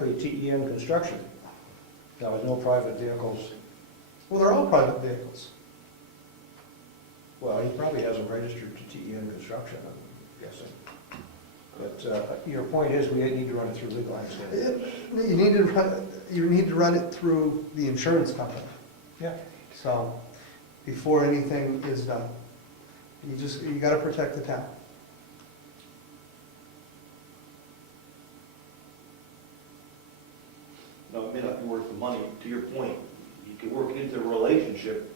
strictly TEN construction. There was no private vehicles. Well, they're all private vehicles. Well, he probably hasn't registered to TEN construction, I'm guessing. But your point is, we need to run it through legal, I understand. You need to run it through the insurance company. Yeah. So, before anything is done, you gotta protect the town. No, it may not be worth the money, to your point, you could work it into a relationship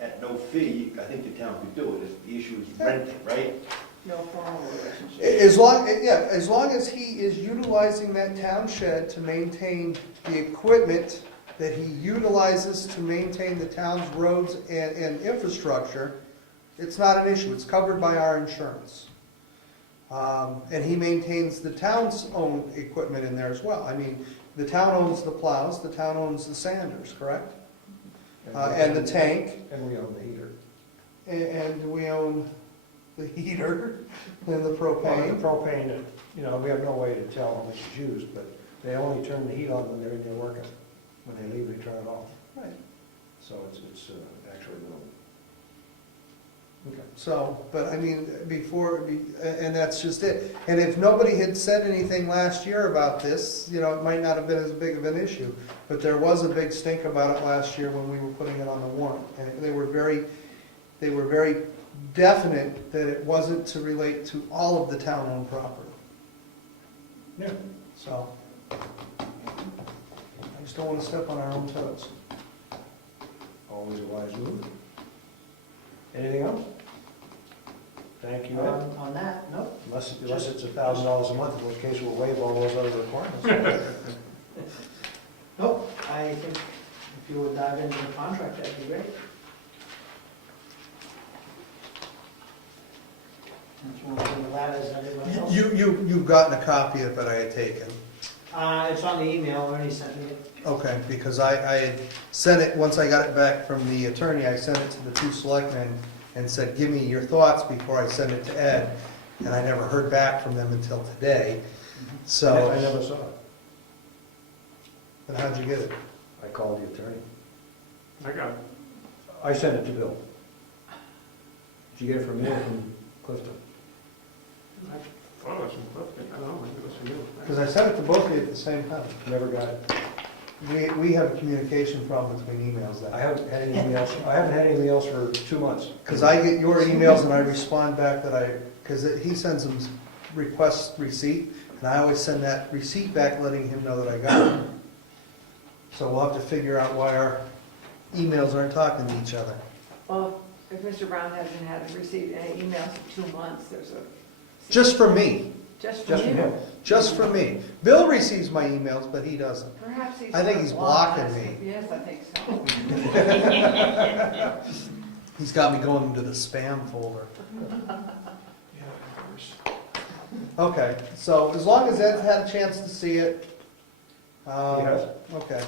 at no fee, I think the town could do it, if the issue is renting, right? No formal relationship. As long as he is utilizing that town shed to maintain the equipment that he utilizes to maintain the town's roads and infrastructure, it's not an issue, it's covered by our insurance. And he maintains the town's own equipment in there as well. I mean, the town owns the plows, the town owns the sanders, correct? And the tank. And we own the heater. And we own the heater and the Well, propane. the propane, you know, we have no way to tell how much is used, but they only turn the heat on when they're in there working. When they leave, they turn it off. Right. So it's actually little. Okay. So, but I mean, and that's just it. And if nobody had said anything last year about this, you know, it might not have been as big of an issue. But there was a big stink about it last year when we were putting it on the warrant. And they were very definite that it wasn't to relate to all of the town-owned property. Yeah. So, I just don't want to step on our own toes. Always a wise move. Anything else? Thank you, Ed. On that, no. Unless it's $1,000 a month, in which case we'll waive all those other requirements. Nope, I think if you would dive into the contract, that'd be great. That's one thing the ladders, everybody else. You've gotten a copy of it I had taken. It's on the email, Ernie sent me it. Okay, because I had sent it, once I got it back from the attorney, I sent it to the two selectmen and said, give me your thoughts before I send it to Ed. And I never heard back from them until today. So, I never saw it. but how'd you get it? I called the attorney. I got it. I sent it to Bill. Did you get it from me or from Clifton? I thought it was from Clifton. I don't know, maybe it was from you. Because I sent it to both of you at the same time. Never got it. We have a communication problem between emails I then. haven't had anything else, for 2 months. Because I get your emails and I respond back because he sends them request receipt, and I always send that receipt back letting him know that I got it. So we'll have to figure out why our emails aren't talking to each other. Well, if Mr. Brown hasn't had received any emails in 2 months, there's a. Just for me, Just for Just from you. him. just for me. Bill receives my emails, but he doesn't. Perhaps he's. I think he's blocking lost. me. Yes, I think so. He's got me going into the spam folder. Yeah, of course. Okay, so as long as Ed's had a chance to see it. He has. Okay.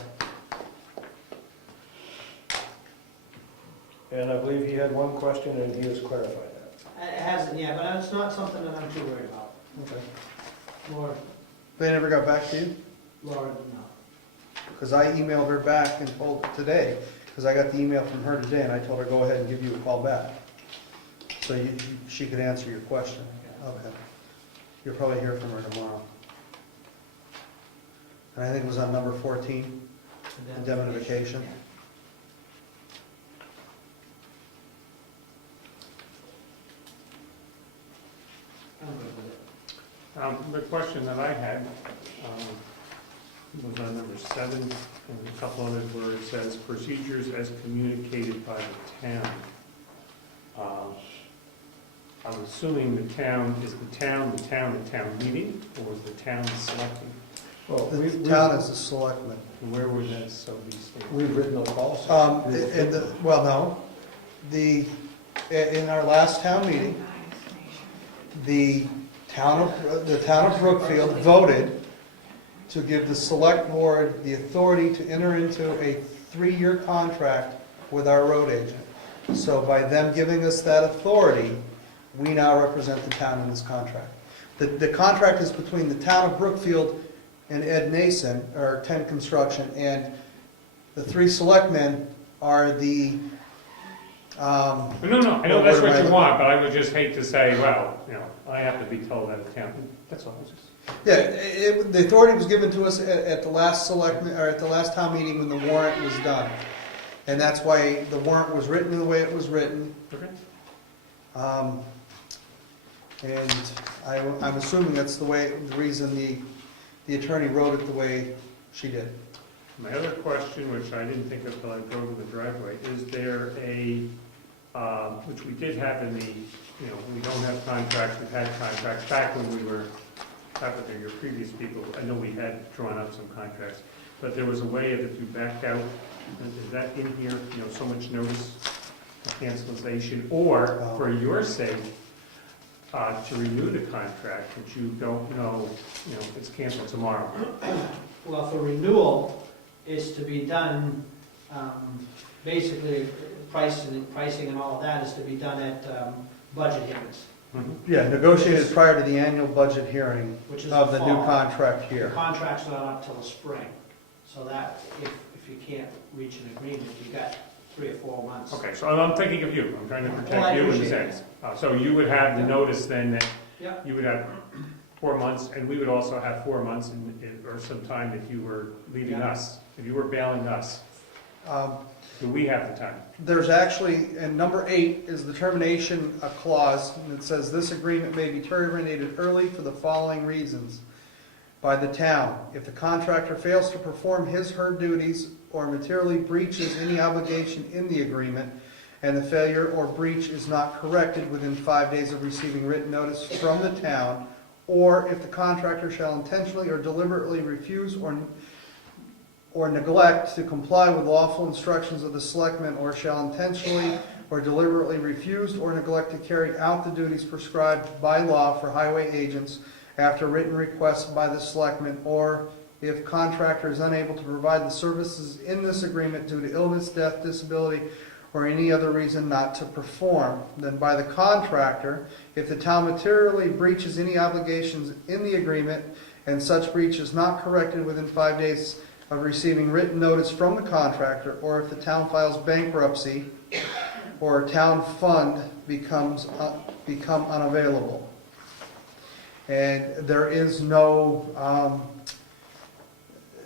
And I believe he had one question and he has clarified that. It hasn't yet, but it's not something that I'm too worried about. Okay. Laura, They never got back to you? Laura, no. Because I emailed her back and told today, because I got the email from her today, and I told her, go ahead and give you a call back. So she could answer your question. Okay. You'll probably hear from her tomorrow. And I think it was on number 14, indemnification. Yeah. I'm good with it. The question that I had was on number 7, and a couple others where it says procedures as communicated by the town. I'm assuming the town meeting, or is the town selecting? Well, The town is a selectman. Where would that so be stated? we've written a policy. Well, no. In our last town meeting, the town of Brookfield voted to give the select board the authority to enter into a 3-year contract with our road agent. So by them giving us that authority, we now represent the town in this contract. The contract is between the town of Brookfield and Ed Nason, or 10 Construction, and the 3 selectmen are the, No, I know that's What am what you I- want, but I would just hate to say, well, I have to be told that the town, that's all. It's just- yeah, the authority was given to us at the last selectmen, or at the last town meeting when the warrant was done. And that's why the warrant was written the way it was written. Okay. And I'm assuming that's the reason the attorney wrote it the way she did. My other question, which I didn't think of till I drove to the driveway, is there a, which we did have in the, we don't have contracts, we've had contracts back when we were, back with your previous people, I know we had drawn up some contracts, but there was a way that if you backed out, is that in here, so much notice of cancellation, or for your sake, to renew the contract, which you don't know, it's canceled tomorrow. Well, for renewal is to be done, basically, pricing and all of that is to be done at budget hearings, Yeah, negotiated prior to the annual budget hearing which is of the new fall. contract The here. contract's not up till the spring, so that, if you can't reach an agreement, you got 3 or 4 months. Okay, so I'm thinking of you, I'm trying to Well, I protect you in the appreciate sense. So you would have the notice then that Yeah. you would have 4 months, and we would also have 4 months or some time if you were leaving Yeah. us, if you were bailing us. Do we have the time? There's actually, and number 8 is the termination clause, and it says, "This agreement may be terminated early for the following reasons by the town. If the contractor fails to perform her duties or materially breaches any obligation in the agreement, and the failure or breach is not corrected within 5 days of receiving written notice from the town, or if the contractor shall intentionally or deliberately refuse or neglect to comply with lawful instructions of the selectmen, or shall intentionally or deliberately refuse or neglect to carry out the duties prescribed by law for highway agents after written request by the selectmen, or if contractor is unable to provide the services in this agreement due to illness, death, disability, or any other reason not to perform, then by the contractor, if the town materially breaches any obligations in the agreement, and such breach is not corrected within 5 days of receiving written notice from the contractor, or if the town files bankruptcy, or a town fund become unavailable. And there is no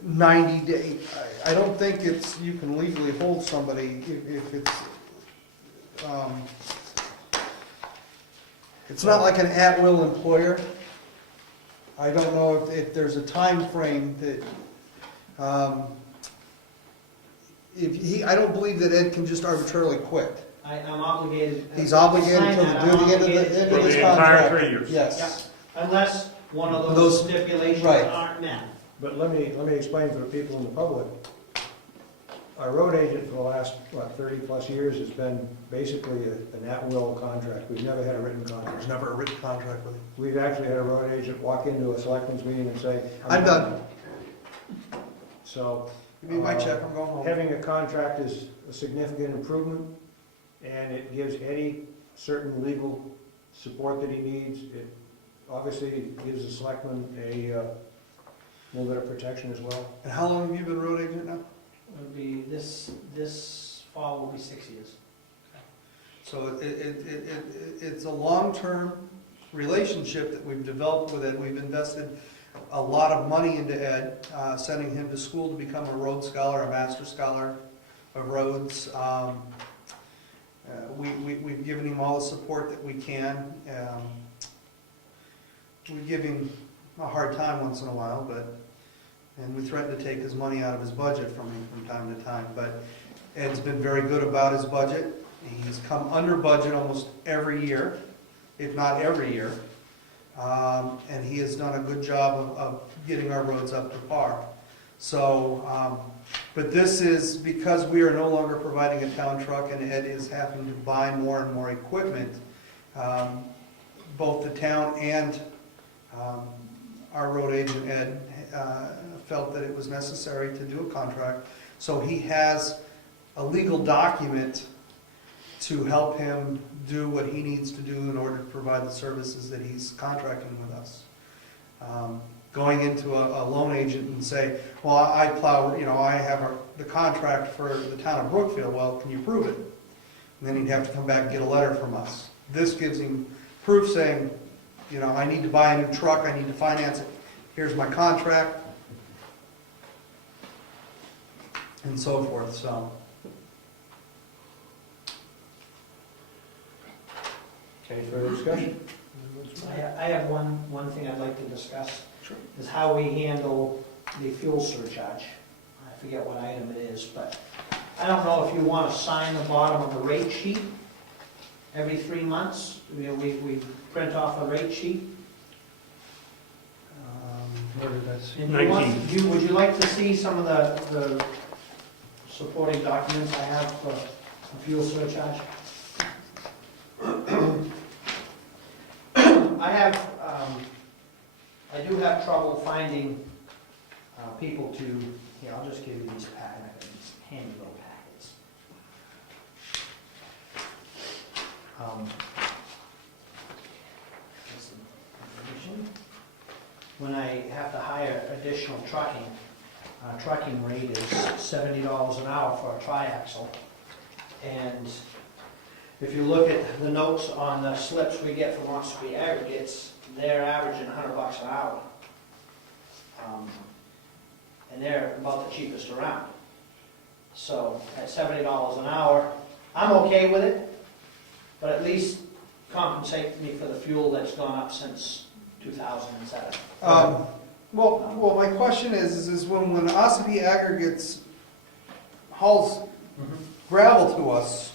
90-day, I don't think you can legally hold somebody if it's not like an at-will employer. I don't know if there's a time frame that, I don't believe that Ed can just arbitrarily quit. I'm obligated. He's obligated Sign to that, do I'm the end of obligated the to do For his the it. entire contract. 3 years. Yes. Unless one of Those- those stipulations right. aren't met. But let me explain for the people in the public. Our road agent for the last, 30-plus years has been basically an at-will contract. We've never had a written contract. There's never a written contract with him. We've actually had a road agent walk into a selectmen's meeting and say, I'm done. So, Give me my check, I'm going home. having a contract is a significant improvement, and it gives Eddie certain legal support that he needs. It obviously gives the selectmen a little bit of protection as well. And how long have you been road agent now? It'll be, this fall will be 6 years. So it's a long-term relationship that we've developed with Ed. We've invested a lot of money into Ed, sending him to school to become a road scholar, a master scholar of roads. We've given him all the support that we can. We give him a hard time once in a while, and we threaten to take his money out of his budget from him from time to time. But Ed's been very good about his budget. He's come under budget almost every year, if not every year. And he has done a good job of getting our roads up to par. So, but this is because we are no longer providing a town truck and Ed is having to buy more and more equipment. Both the town and our road agent, Ed, felt that it was necessary to do a contract. So he has a legal document to help him do what he needs to do in order to provide the services that he's contracting with us. going into a loan agent and say, well, I plow, I have the contract for the town of Brookfield, well, can you prove it? And then he'd have to come back and get a letter from us. This gives him proof saying, I need to buy a new truck, I need to finance it, here's my contract, and so forth, so. Any further discussion? I have one thing I'd like to discuss. Sure. Is how we handle the fuel surcharge. I forget what item it is, but I don't know if you want to sign the bottom of the rate sheet every 3 months. We print off a rate sheet. Where did that see? And would you like to see some of the supporting documents I have for a fuel surcharge? I do have trouble finding people to, I'll just give you these these handy little packets. Here's some information. When I have to hire additional trucking, trucking rate is $70 an hour for a triaxle. And if you look at the notes on the slips we get from Ossipee Aggregates, they're averaging $100 an hour. And they're about the cheapest around. So at $70 an hour, I'm okay with it, but at least compensate me for the fuel that's gone up since 2007. Well, my question is when Ossipee Aggregates hauls gravel to us,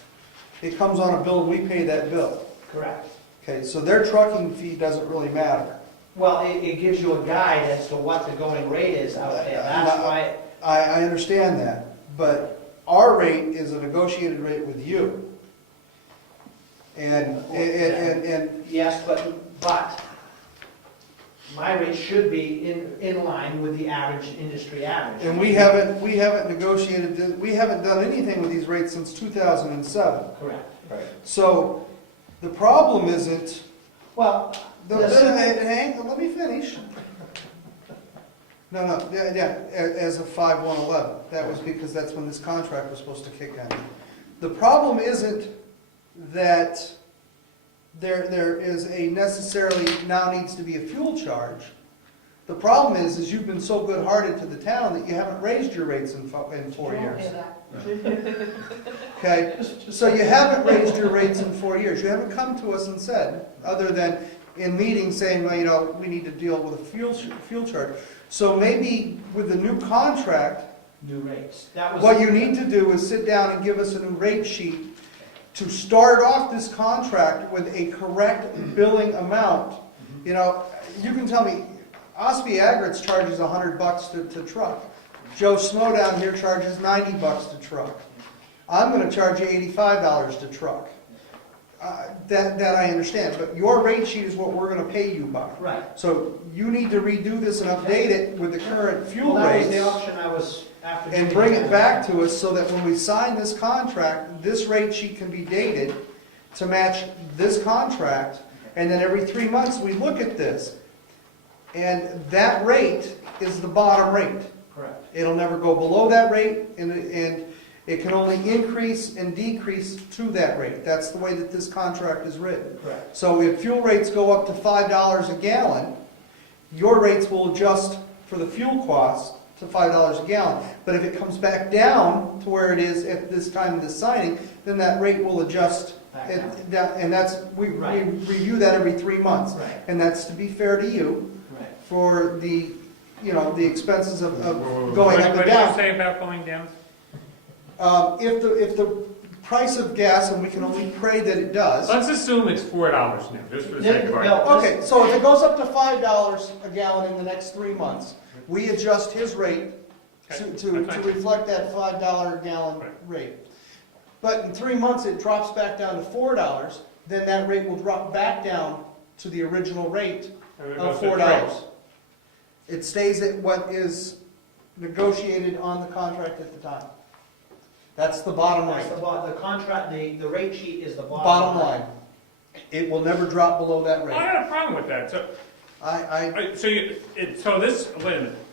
it comes on a bill and we pay that bill. Correct. Okay, so their trucking fee doesn't really matter. Well, it gives you a guide as to what the going rate is out there. That's why, I understand that, but our rate is a negotiated rate with you. And yes, but my rate should be in line with the average, industry average. and we haven't negotiated, we haven't done anything with these rates since 2007. Correct. Right. So the problem isn't, Well, let me finish. No, as of 5/1/11. That was because that's when this contract was supposed to kick in. The problem isn't that there is a necessarily now needs to be a fuel charge. The problem is you've been so good-hearted to the town that you haven't raised your rates in 4 years. Okay, so you haven't raised your rates in 4 years. You haven't come to us and said, other than in meetings saying, well, we need to deal with a fuel charge. So maybe with the new contract, new rates. That was what you need to do is sit down and give us a new rate sheet to start off this contract with a correct billing amount. You can tell me, Ossipee Aggregates charges $100 to truck. Joe Snow down here charges $90 to truck. I'm gonna charge you $85 to truck. That I understand, but your rate sheet is what we're gonna pay you by. right. So you need to redo this and update it with the current fuel Well, that rates. was the option I was after. And bring it back to us so that when we sign this contract, this rate sheet can be dated to match this contract. And then every 3 months, we look at this. And that rate is the bottom rate. Correct. It'll never go below that rate, and it can only increase and decrease to that rate. That's the way that this contract is written. Correct. So if fuel rates go up to $5 a gallon, your rates will adjust for the fuel cost to $5 a gallon. But if it comes back down to where it is at this time of the signing, then that rate will adjust. Back And that's, we Right. review that every 3 months. Right. And that's to be fair to you Right. for the, the expenses of going What up and did you down. say about going down? If the price of gas, and we can only pray that it does. Let's assume it's $4 now, just for the sake of No, argument. Okay, so if it goes up to $5 a gallon in the next 3 months, we adjust his rate Okay, to that's fine. reflect that $5 a gallon Right. rate. But in 3 months, it drops back down to $4, then that rate will drop back down to the original rate And it of goes to $4. It stays at what is negotiated on the contract at the time. That's the bottom That's rate. the contract, the rate sheet is the Bottom line. It will never drop below that I rate. don't have a problem with that. So I, So this, wait a minute,